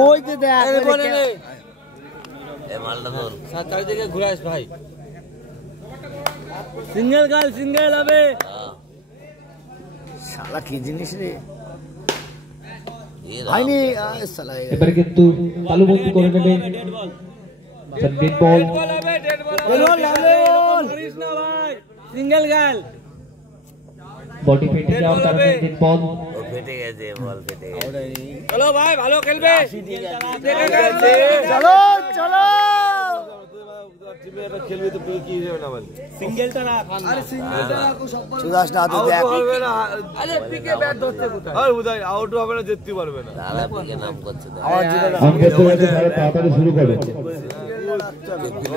ওই যে দেখ চারিদিকে ঘুরাইস ভাই। সিঙ্গেল গাল সিঙ্গেল হবে। শালা কি জিনিস রে ভাইনি শালা। এবারে কিন্তু তালুবন্দী করে নেবে ডেড বল। সিঙ্গেল গাল বডি ফেটে যাওয়ার কারণে ডেড বল। ফেটে গেছে বল ফেটে গেছে। চলো ভাই ভালো খেলবে। চলো চলো খেলবে তো কি হবে না বল। সিঙ্গেলটা রাখ। আরে সিঙ্গেলটা রাখো সব সুদাস না তুই দেখ। আরে পিকে ব্যাট ধরতে কোথায়? আরে উদয় আউট হবে না জিততে পারবে না। দাদা পিকে নাম করছে আওয়াজ দিতে তাড়াতাড়ি শুরু করে।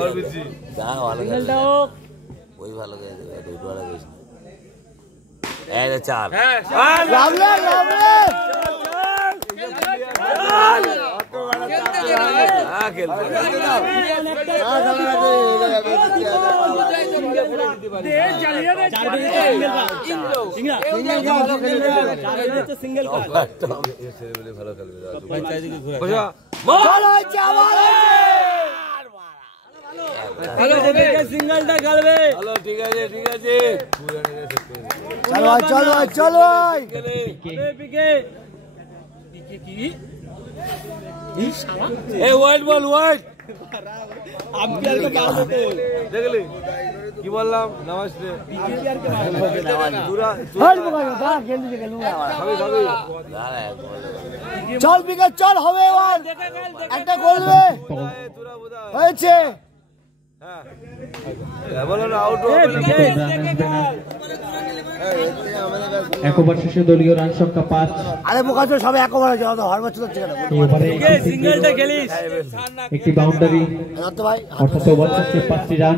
আর বেশি যা ভালো সিঙ্গেলটা হোক। ওই ভালো গেছে দুটো ভালো গেছে। এই যে চার। হ্যাঁ লাভলে লাভলে হ্যাঁ খেলতে সিঙ্গেলটা খেলবে। হ্যালো ঠিক আছে ঠিক আছে। চলো চলো চলো ওয়াইড বল ওয়াইড। দেখলি কি বললাম? নমস্তে। চল বিকেট চল হবে এবার একটা করবে হয়েছে। এক ওভার শেষে দলীয় রান সংখ্যা 5। আরে বোকাচো সবে এক ওভারে যাও তো হরবার চলছে কেন? সিঙ্গেলটা খেলিস। একটি বাউন্ডারি তো ভাই অর্থাৎ ওভার শেষে 5টি রান।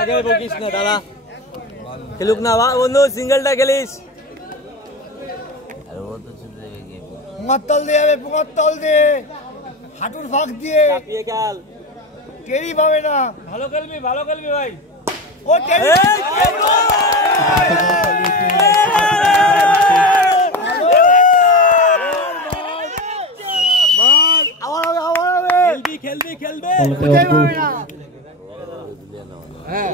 আগে বকিস না দাদা। খেলুক না বন্ধু সিঙ্গেলটা খেলিস। পুঙাত্তল দিয়ে যাবে পুঙাত্তল দিয়ে হাঁটুর ফাঁক দিয়ে টেরি পাবে না। ভালো খেলবি ভাই। ও টেরি আবার হবে আবার হবে। খেলবি হ্যাঁ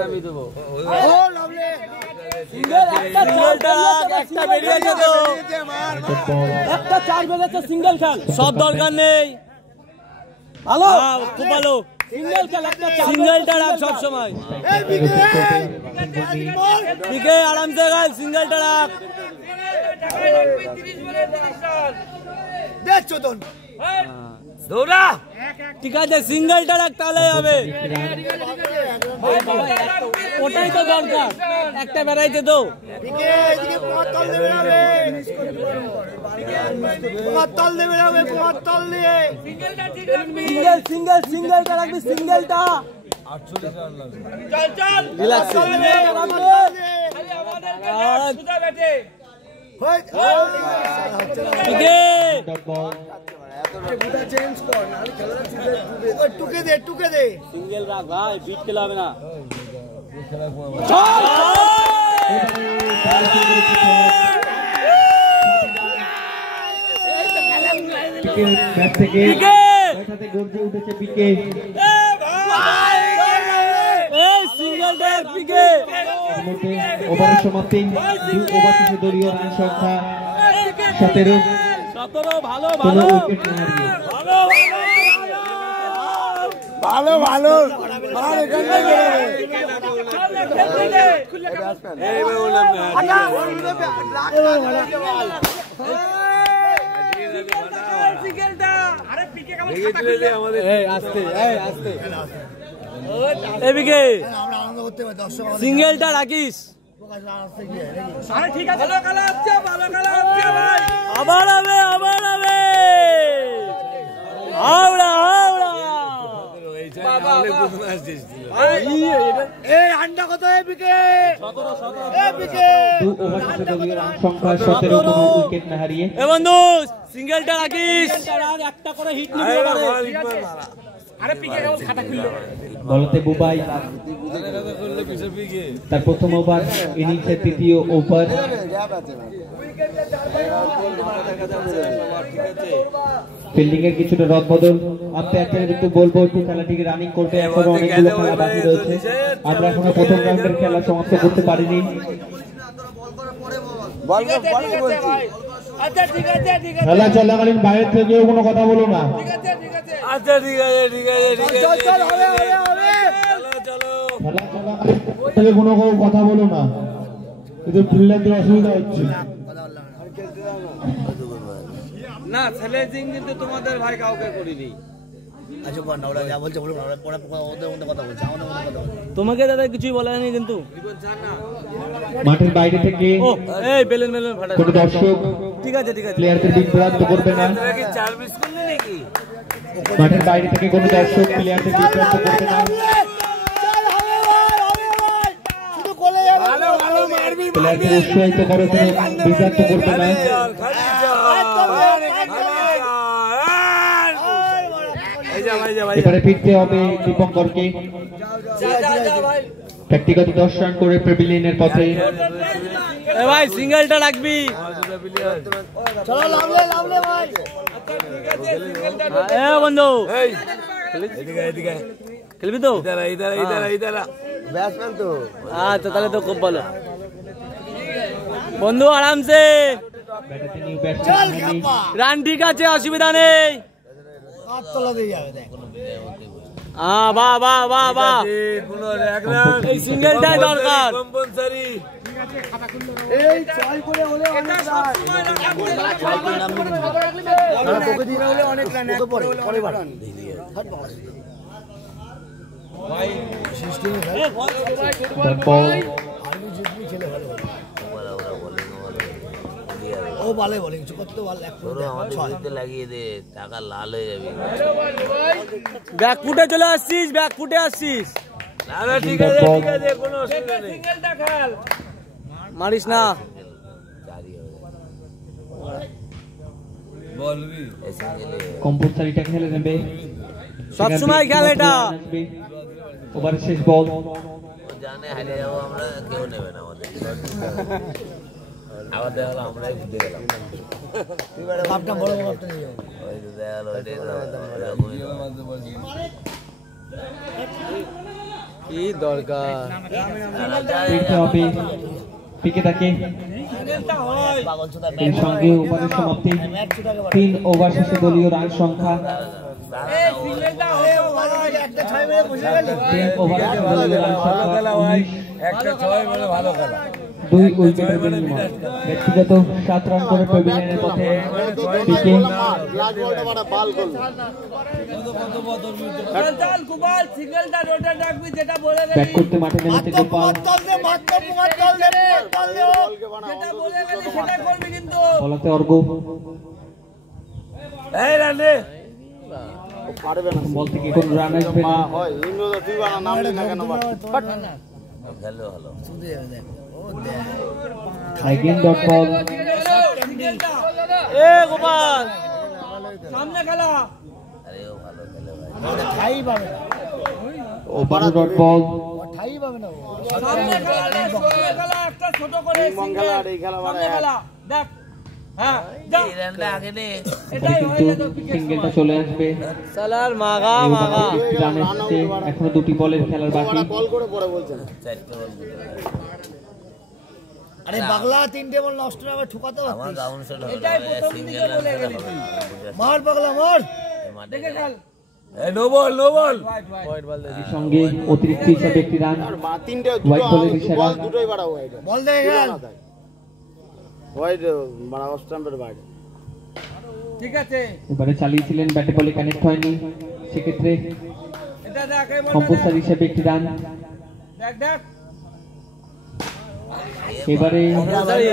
নামি দেবো। ও লাভলে একটা বেরিয়ে যেত। একটা চার বেজেছে সিঙ্গেল খেল। সব দরকার নেই। ভালো খুব ভালো। সিঙ্গেল খেল একটা সিঙ্গেলটা রাখ সব সময়। পিকে আরামসে খেল সিঙ্গেলটা রাখ। দেখছো তো দৌড়া ঠিক আছে সিঙ্গেলটা রাখ তাহলে হবে। ওটাই তো দরকার একটা বেড়াইতে তো। সিঙ্গেলটা রাখবি সিঙ্গেলটা। টুকে দে সিঙ্গেল রাখ ভাই বিট খেলা হবে না। ওভারের সমাপ্তি ওভার শেষে দলীয় রান সংখ্যা 17। ভালো সিঙ্গেলটা রাখিস। আবার হবে আন্ডা কত এপিকে 2 ওভার শেষে দলীয় রান সংখ্যা 17 কোনো উইকেট না হারিয়ে। এ বন্ধু সিঙ্গেলটা রাখিস। একটা করে হিট নিবি এবারে। বলতে বুবাই তার প্রথম ওভার ইনিংসের তৃতীয় ওভার। ফিল্ডিং এর কিছুটা রদবদল, আম্পায়ারদের একটু বলবো একটু খেলাটিকে রানিং করবে, এখনো অনেকগুলো খেলা বাকি রয়েছে, আমরা এখনো প্রথম রাউন্ডের খেলা সমাপ্ত করতে পারিনি। খেলা চলাকালীন বাইরে থেকে কোনো কথা বলো না। আচ্ছা ঠিক আছে ঠিক আছে ঠিক আছে, চল হবে হবে হবে চলো। খেলা চলাকালীন থেকে কোনো কথা বলো না, এদের ফিল্ডারদের অসুবিধা হচ্ছে। না স্যালেজিং কিন্তু তোমাদের ভাই কাউকে করিনি। আচ্ছা না ওরা যা বলছে বলুন, ওরা পরে ওদের মধ্যে কথা বলছে, আমাদের মধ্যে কথা বলছে। তোমাকে দাদা কিছুই বলা হয়নি কিন্তু। মাঠের বাইরে থেকে ও এই বেলুন বেলুন ফাটা কোনো দর্শক ঠিক আছে ঠিক আছে। প্লেয়ারদের বিভ্রান্ত করবে না। কি চার মিস করলে নাকি? মাঠের বাইরে থেকে কোনো দর্শক প্লেয়ারদের বিভ্রান্ত করবে না। শুধু কোলে যাবে, ভালো ভালো মারবি প্লেয়ারদের উৎসাহিত করে কোনো বিভ্রান্ত করবে না। এবারে ফিরতে হবে দীপঙ্করকে, ব্যক্তিগত 10 রান করে প্যাভিলিয়নের পথে। এ ভাই সিঙ্গেলটা রাখবি। চলো লাভলে লাভলে ভাই। এ বন্ধু এই এদিকে এদিকে খেলবি তো? ইধার ব্যাটসম্যান তো আচ্ছা তাহলে তো খুব ভালো বন্ধু, আরামসে ব্যাটাতে নিউ চল ব্যাটসম্যান খাপা রান ঠিক আছে, অসুবিধা নেই। হাত তোলা দিয়ে যাবে দেখ। বাহ বাহ বাহ বাহ, কোনো রাখলাম এই সিঙ্গেলটাই দরকার। কম্পালসারি এই ছয় করে হলে অনেক রান, ছয় করে নাম লিখে দিবি। তোকে দিয়ে হলে অনেক রান, এক পরে পরে বার ভাই সিস্টেম है বল আর্মি জিতবি ছেলে ভালো ও ভালো বোলিং করতে ভালো, এক ছয় লাগিয়ে দে, টাকা লাল হয়ে যাবে। ব্যাক ফুটে চলে আসছিস, ব্যাক ফুটে আসছিস। না ঠিক আছে ঠিক আছে, কোনো অসুবিধা নেই। মারিস না। বলবি কম্পালসারিটা খেলে নেবে সবসময় খেল এটা। ওভার শেষ বল, জানে হারিয়ে যাবো আমরা, কেউ নেবে না আমাদের। আবার দেখা গেলো আমরাই জিতে গেলাম। কাপটা বড় কাপটা নিয়ে যাও। ওই তো দেখা গেলো ওইটাই কি দরকার? ফিরতে হবে পিকে তাকে। পাগল চোদা এর সঙ্গে ওভারের সমাপ্তি। 3 ওভার শেষে দলীয় রান সংখ্যা একটা ছয় মেরে বসে গেলি। 3 ওভারে দলীয় রান সংখ্যা 19, একটা ছয় মানে ভালো খেলা। 2 উইকেটের বিনিময়ে ব্যক্তিগত 7 রান করে প্যাভিলিয়নের পথে পিকে। ব্যাট করতে মাঠে নেমেছে গোপাল, বলাতে অর্ঘ, এই রানে বল থেকে কোন রান আসবে না। খেলো ভালো। অ্যাগেন ডট বল, এ গোপাল সামনে খেলা। আরে ও ভালো খেলে ভাই। ঠাই পাবে না, ওভার ডট বল, ঠাই পাবে না। সামনে খেলা না, সামনে খেলা, একটা ছোট করে সিঙ্গেল সামনে খেলা। দেখ হ্যাঁ যা, এই রানটা আগে নে। এটাই হয়ে কিন্তু যেত। সিঙ্গেলটা চলে আসবে। সালার মাগা এই মাগা। ওভারে 1 রান এসেছে, এখনো 2টি বলের খেলার বাকি। চারটে বল দিতে হবে। আরে পাগলা 3টে বল নষ্ট না করে ঠুকাতে আমার পারতিস। গাউন সেট হলো। এটাই প্রথম দিকে বলে গেলি তুই। মার পাগলা মার। দেখে খেল। এই no ball no ball. White ball দে। এর সঙ্গে অতিরিক্ত হিসাবে একটি রান, হোয়াইট বলের ইশারা। বল দেখে খেল। ঠিক আছে এবারে চালিয়েছিলেন, ব্যাটে বলে কানেক্ট হয়নি, সেক্ষেত্রে এটা দেখ, এই বলটা কম্পালসারি হিসাবে একটি রান। দেখ দেখ। এবারে কম্পালসারি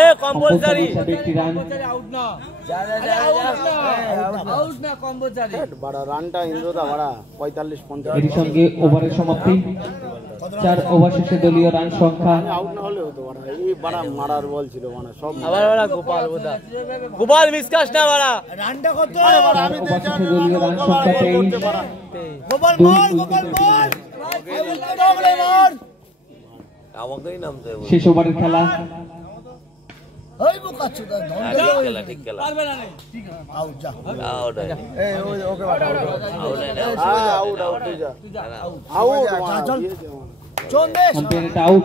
এ কম্পালসারি কম্পালসারি হিসাবে একটি রান। আউট না, আরে আউট না কম্পালসারি। এর সঙ্গে ওভারের সমাপ্তি। কত 4 ওভার শেষে দলীয় রান সংখ্যা আউট না হলে হতো বাড়া, এই বাড়া মারার বল ছিল মানে সব আবার বাড়া গোপাল মিসকাস না বাড়া রানটা কত? 4 ওভার শেষে দলীয় রান সংখ্যা 23 গোপাল মার, গোপাল মার, আমাকেই নামতে হবে। শেষ ওভারের খেলা ওই বোকাচোদা খেলা ঠিক খেলা আউট যা আউট এই ওকে বাড়া আউট আউট তুই যা আউট চল চল দে কম্পেয়ার আউট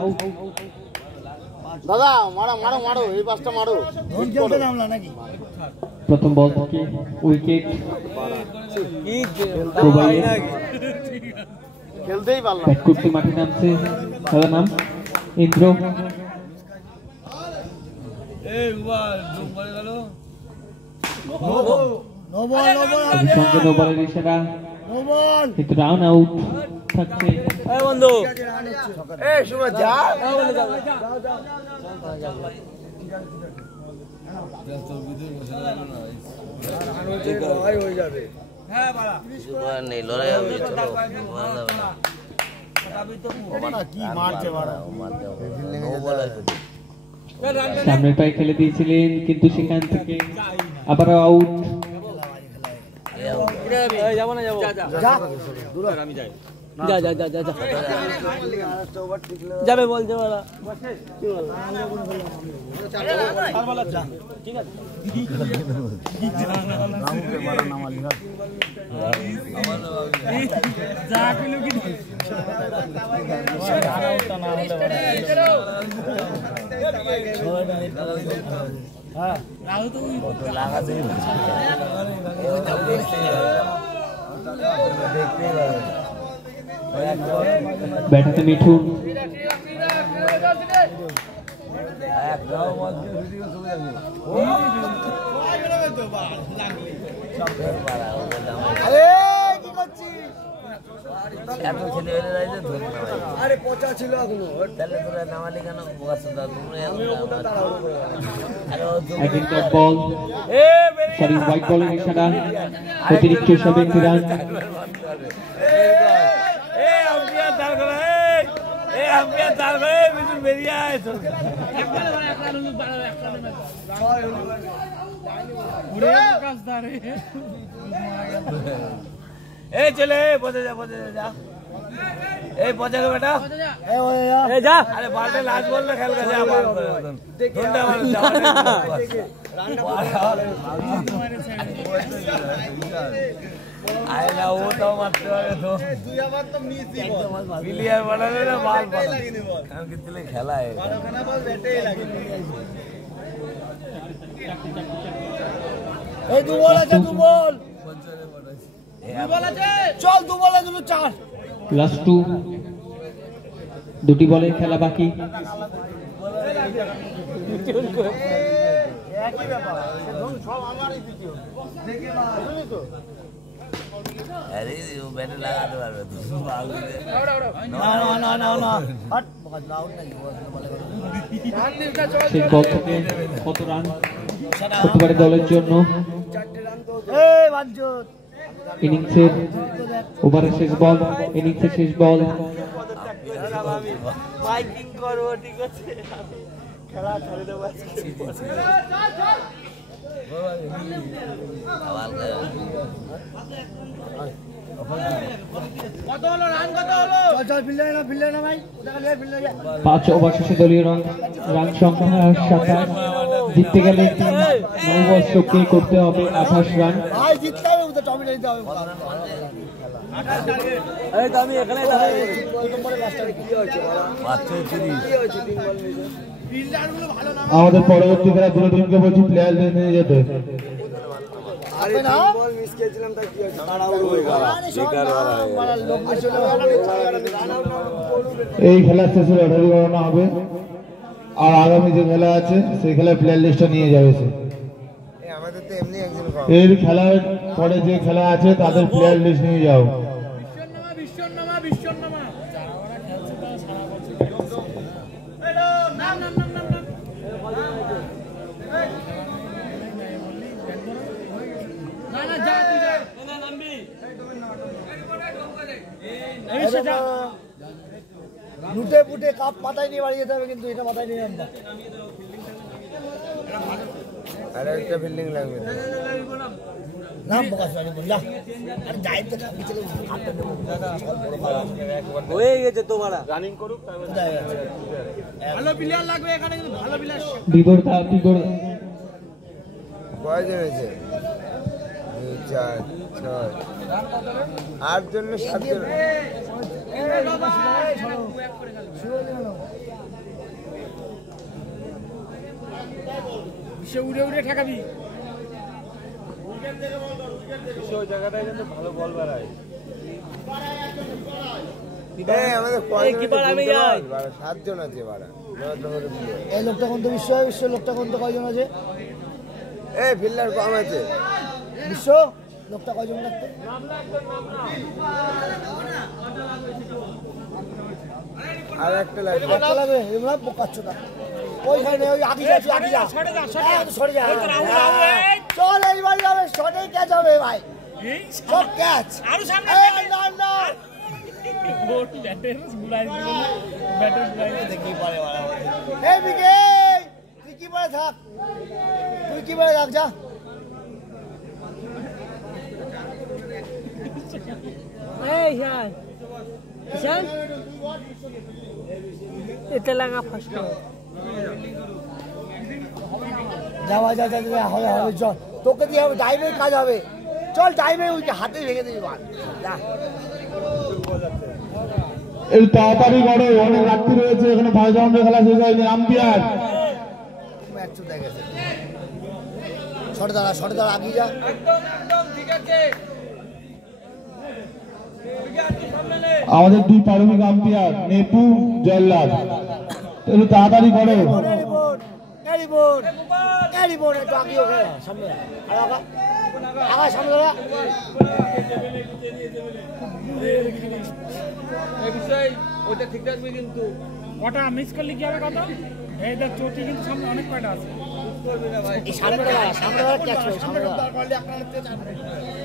দাদা মারো মারো মারো এই পাঁচটা মারো ধন খেলতে নামলা নাকি প্রথম বল থেকে উইকেট খেলতেই পারলাম ব্যাট করতে মাঠে নামছে খেলার নাম ইন্দ্র নো বল সঙ্গে নো বলের ইশারা নো বল কিন্তু রান আউট থাকছে এই বন্ধু এই সুমা যা হয়ে যাবে কিছু করার নেই, লড়াই হবে, চলো মারা যাবে না। কি মারছে বাড়া মারতে হবে। নো বল আছে। সামনের পায়ে খেলে দিয়েছিলেন কিন্তু সেখান থেকে আবার আউট এই যাব না যাব যা যা যা যা যা যা যাবে বল যে বাড়া ঠিক আছে রামুকে মারা নামালি না যা কিলো কি হ্যাঁ রাহু তো লাগা দেই দেখতেই পাবে। ব্যাটাতে মিঠুন কি করছিস এত ছেলে হলে রাইতে ধরে না ভাই। আরে পচা ছিল এখনো তাহলে তোরা নামালি কেন বোকাচোদা? তোমরা অ্যাটেন্ডার বল সরি হোয়াইট বলের ইশারা অতিরিক্ত হিসাবে একটি রান এই চলে পচে যা এই পচে গো বেটা এই ওই যা এই যা আরে বালতে লাজ বল না খেল গেছে আবার ধন্ডা মার আয় না ও তো মারতে পারে তো তুই আবার তো মিসই প্লেয়ার বানাবে না বল বানাবে কারণ কি দিলে খেলা है খানা বল ব্যাটেই লাগে এই দু বল আছে দু বল চল দু বল আছে চার লাস্ট টু দুটি বলের খেলা বাকি একই ব্যাপার সব আমারই দ্বিতীয় দেখে না বুঝলি তো আরে ও ব্যাটে লাগাতে পারবে তো না হট আউট নাই শেষ বল থেকে কত রান হতে পারে দলের জন্য এই বাঞ্জত ইনিংসের ওভারের শেষ বল ইনিংসের শেষ বল মাইকিং করো ঠিক আছে খেলা ছাড়ে দেব আবার কত হলো রান কত হলো চল ফিল্ডে না ভাই ওটা লিয়ে ফিল্ডে যা 5 ওভার শেষে দলীয় রান সংখ্যা 27 জিততে গেলে নববর্ষকে করতে হবে 28 রান ভাই জিততে হবে তো টমিটা দিতে হবে এই তো আমি এখানে দাঁড়াই নম্বরে কাজটা কি হয়েছে মাত্র 30 কি হয়েছে 3 বল মিলে ফিল্ডারগুলো ভালো না আমাদের পরবর্তী খেলা দুটোকে বলছি প্লেয়ারদের নিয়ে যেতে আরে না বল মিস করেছিলাম তাই কি হয়েছে তাড়াহুড়ো হয়ে গেল বেকার মারা লোক আসলে রান আউট এই খেলার শেষে লটারি করানো হবে আর আগামী যে খেলা আছে সেই খেলার প্লেয়ার লিস্টটা নিয়ে যাবে সে আমাদের তো এমনি একজন এর খেলার পরে যে খেলা আছে তাদের প্লেয়ার লিস্ট নিয়ে যাও বিশ্বনামা লুটে পুটে কাপ মাথায় নিয়ে বাড়ি যেতে হবে, কিন্তু এটা মাথায় নিয়ে আমরা আর একটা বিল্ডিং লাগবে নাম প্রকাশ পারি বললা আর দায়িত্ব কাপি চলে হয়ে গেছে তোমারা রানিং করুক ভালো প্লেয়ার লাগবে এখানে, কিন্তু ভালো প্লেয়ার কয়জন হয়েছে 2 4 6 8 জন 7 জন সে উড়ে উড়ে ঠেকাবি ওই জায়গাটায় কিন্তু ভালো বল বাড়ায়। আমাদের কিপার আমি যাই 7 জন আছে বাড়া। এই লোকটা কোন তো বিশ্ব লোকটা কোন তো কয়জন আছে? এই ফিল্ডার কম আছে বিশ্ব লোকটা কয়জন লাগবে? আর একটা লাগবে এগুলা বোকাচ্ছ না ওইখানে ওই আগে যাচ্ছে আগে যা সরে যা চল এইবার যাবে শটে ক্যাচ হবে ভাই সব ক্যাচ আরো সামনে না না গোল ব্যাটার গুলাই ব্যাটার গুলাই দেখি পারে वाला এই বিকে তুই কি পারে থাক যা এই यार ঈশান এটা লাগা ফার্স্ট যাওয়া যা হবে চল তোকে দিয়ে হবে ডাইভে কাজ হবে চল ডাইভে ওই হাতে ভেঙে দিবি বাল যা এই তাড়াতাড়ি করো, অনেক রাত্রি রয়েছে, এখানে 5 রাউন্ডের খেলা শেষ হয়নি। আম্পায়ার ম্যাচ চলে গেছে শট দাঁড়া আগে যা একদম ঠিক আছে আমাদের 2 প্রারম্ভিক আম্পায়ার নেপু জয়লাল, একটু তাড়াতাড়ি করো। রিপোর্ট একটু আগে ওকে সামনে আর আগা সামনে এই বিষয় ওইটা ঠিক রাখবি, কিন্তু কটা মিস করলে কি হবে কত এই দেখ চটি কিন্তু সামনে অনেক কয়টা আছে সামনে ক্যাচ করে সামনে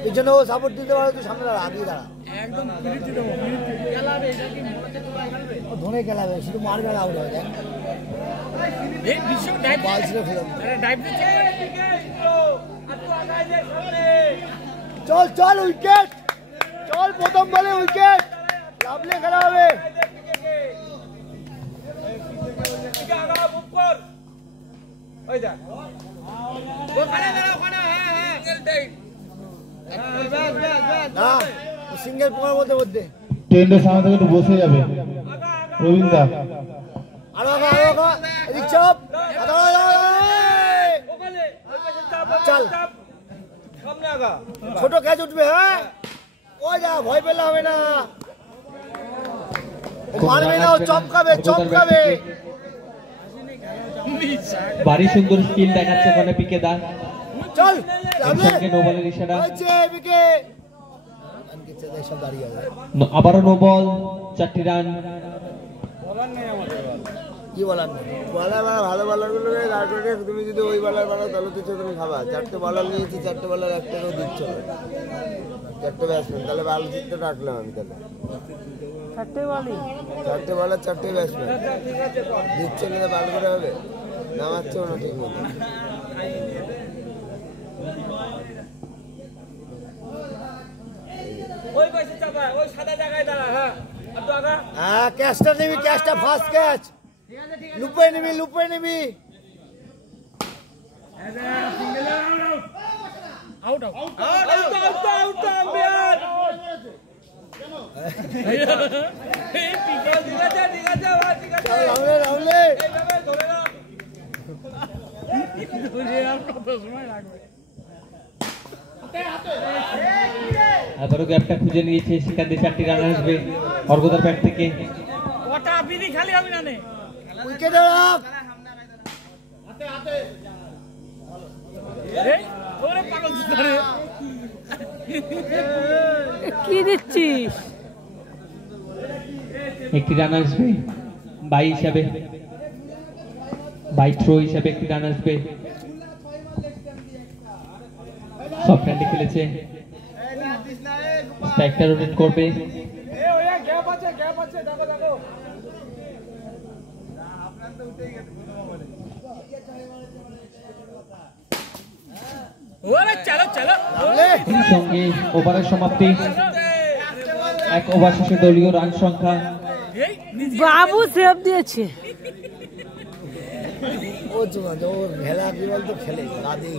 এই জন্য ও সাপোর্ট দিতে পারে তুই সামনে দাঁড়া আগে দাঁড়া একদম ফ্রি দেব খেলাবে এটা কি ও ধরে খেলাবে শুধু মারবে না আউট হয়ে যায় এই বিশ্ব ডাইভ বল ছিল ফেলে আরে ডাইভ দিতে আর তো আগায় যায় সামনে চল উইকেট চল প্রথম বলে উইকেট লাভলে খেলা হবে ঠিক আগা মুভ কর ওই যা ওখানে দাঁড়া ওখানে হ্যাঁ সিঙ্গেল টাইট না সিঙ্গেল পড়ার মধ্যে টেন্ডের সামনে থেকে একটু বসে যাবে রবীন্দ্র। আরো এদিক চাপ ওখানে চল সামনে আগা ছোট ক্যাচ উঠবে হ্যাঁ ওই যা ভয় পেলে হবে না মারবে না ও চমকাবে বাড়ি সুন্দর স্কিল দেখাচ্ছে ওখানে পিকে দা। চল নো বলের ইশারা, বিকে সব দাঁড়িয়ে আছে আবারও নো বল, 4টি রান। কি বলার নেই বলার ভালো বলার গুলো তুমি যদি ওই বলার বানাও তাহলে তো তুমি খাবা। 4টে বলার নিয়েছি, 4টে বলার একটাকেও দিচ্ছ না, 4টে ব্যাটসম্যান, তাহলে ভালো চিত্র রাখলাম আমি। তাহলে 4টে বলার 4টে ব্যাটসম্যান দিচ্ছে না, ভালো করে হবে নামাচ্ছেও না ঠিক মতো। ওই পাশে চাপা ওই সাদা জায়গায় দাঁড়া হ্যাঁ আর তো আগা ক্যাচটা নিবি ক্যাচটা ফার্স্ট ক্যাচ লুপে নিবি আউট আম্পায়ার এই পিকে ঠিক আছে রাহুলে এইভাবে ধরে না ধরে আর কত সময় লাগবে আবারও গ্যাপটা খুঁজে নিয়েছে, সেখান দিয়ে 4টি রান আসবে অর্গদার ব্যাট থেকে। ওটা বিধি খালি হবে না নে উইকেটে রাখ এই ওরে পাগল ধরে কি দিচ্ছিস? 1টি রান আসবে বাই হিসাবে, বাই থ্রো হিসাবে 1টি রান আসবে। সফট হ্যান্ডে খেলেছে, স্ট্রাইকটা রোটেট করবে। গ্যাপ আছে দেখো সঙ্গে ওভারের সমাপ্তি। 1 ওভার শেষে দলীয় রান সংখ্যা বাবু সেভ দিয়েছে। ও ভেলা কি বলতো খেলে গাদেই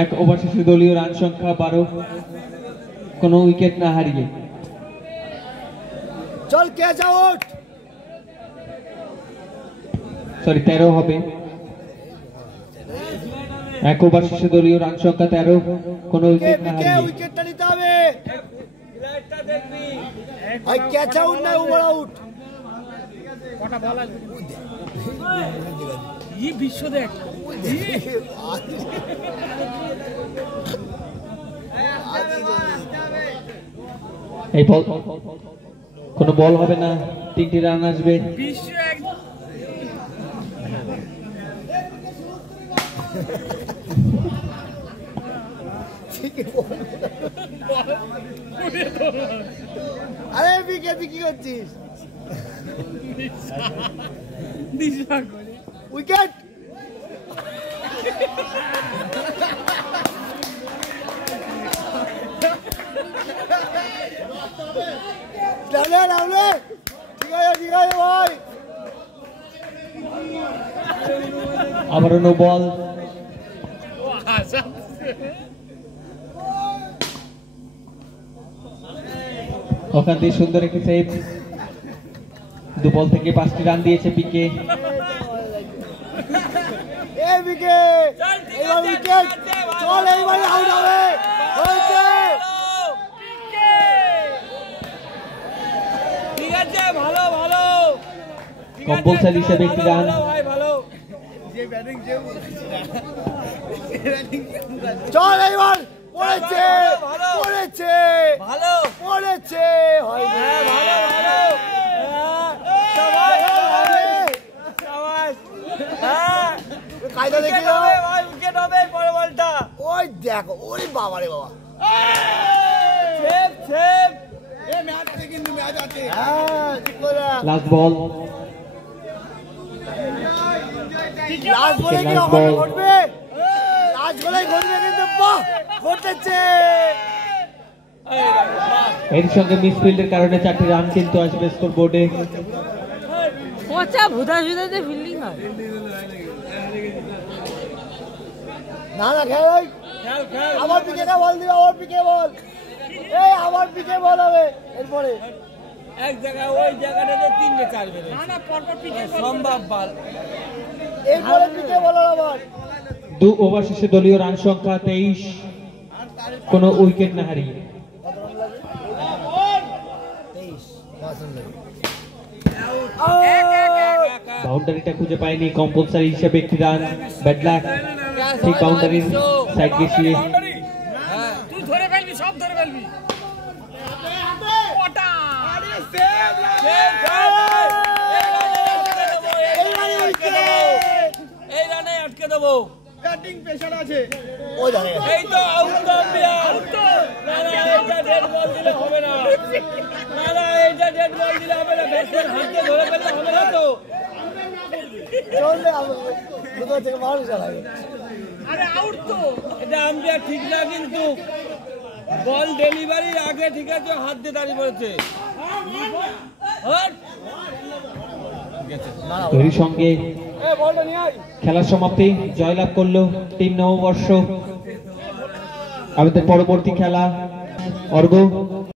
1 ওভার শেষে দলীয় রান সংখ্যা 12, কোনো উইকেট না হারিয়ে। চল ক্যাচ আউট, সরি 13 হবে। 1 ওভার শেষে দলীয় রান সংখ্যা 13, কোনো উইকেট না হারিয়ে। উইকেটটা নিতে হবে। ওই ক্যাচ আউট না ওভার আউট। কটা বল আছে? এই বিশ্ব দেখ। এই বল, কোনো বল হবে না, 3টি রান আসবে। আরে বিকে তুই কি করছিস? উইকেট। নামলে ঠিক আছে ভাই। আবারও নো বল। ওখান দিয়ে সুন্দর একটি সেভ। 2 বল থেকে 5টি রান দিয়েছে পিকে। কম্পালসারি হিসেবে একটি রান। চল এইবার পড়েছে পড়েছে ভালো পড়েছে কায়দা দেখি উইকেট হবে পরের বলটা। ওই দেখো ওরে বাবা রে বাবা, সেভ সেভ। এই ম্যাচ আছে কিন্তু ম্যাচ আছে। হ্যাঁ ঠিক বলা। লাস্ট বল। লাস্ট বলে কি ঘটবে? লাস্ট বলে ঘটবে কিন্তু বাহ ঘটেছে। এর সঙ্গে মিসফিল্ডের কারণে 4টি রান কিন্তু আসবে স্কোর বোর্ডে। পচা ভুদা ভুদাতে ফিল্ডিং হয় না না খেল আমার পিকে বল দিও, আমার পিকে বল। এই আমার পিকে বল হবে এরপরে এক জায়গায় ওই জায়গাটাতে 3টে 4 বেরোয়। না না পরপর পিকে সম্ভব বল। এরপরে পিকে বল আবার। 2 ওভার শেষে দলীয় রান সংখ্যা 23, কোনো উইকেট না হারিয়ে। বাউন্ডারিটা খুঁজে পায়নি, কম্পালসারি হিসেবে একটি রান। ব্যাড লাক, ঠিক বাউন্ডারির সাইড গেছিয়ে। তুই ধরে ফেলবি, সব ধরে ফেলবি। এই রানে আটকে দেবো। ব্যাটিং প্রেসার আছে। ওই দেখে এই তো আউট আম্পায়ার। না না এটা ডেড বল দিলে হবে না। না না এটা ডেড বল দিলে হবে না। ব্যাটসম্যান হাতে ধরে ফেললে হবে না তো। চললে দুটো থেকে মানুষ চালাবে। আরে আউট তো। এটা আম্পায়ার ঠিক না কিন্তু বল ডেলিভারির আগে ঠিক আছে হাত দিয়ে দাঁড়িয়ে পড়েছে। এর সঙ্গে খেলার সমাপ্তি, জয়লাভ করলো টিম নববর্ষ। আমাদের পরবর্তী খেলা অর্ঘ্য।